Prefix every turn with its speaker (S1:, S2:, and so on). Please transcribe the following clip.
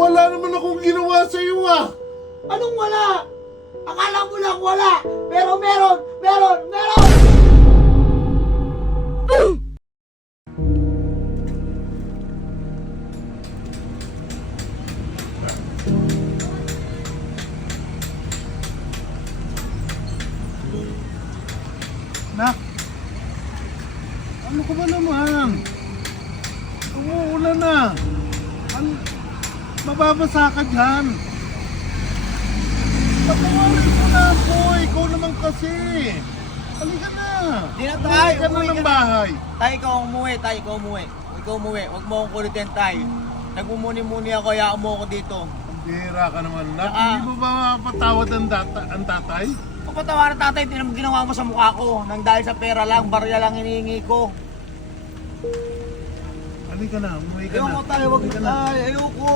S1: Wala naman akong ginawa sa iyo ah.
S2: Anong wala? Akala mo lang wala, pero meron, meron, meron!
S1: Nak, ano ka ba naman? Mababasa ka dyan. Patawarin mo na ako. Ikaw naman kasi. Halika na.
S2: Di na,
S1: Umuwi
S2: tay.
S1: ka na ng bahay.
S2: Tay, ikaw umuwi, tay, ikaw umuwi. Ikaw umuwi, huwag mo akong kulitin, tay. Nagmumuni-muni ako, hayaan mo ako dito.
S1: Bihira ka naman. Nak,
S2: Saka-
S1: hindi mo ba mapatawad ang, data, ang tatay?
S2: Kung patawaran tatay, hindi naman ginawa mo sa mukha ko. Nang dahil sa pera lang, barya lang hinihingi ko.
S1: Halika na. Umuwi ka na.
S2: Ayoko tayo, wag
S1: Umuwi ka na.
S2: tay, ayoko.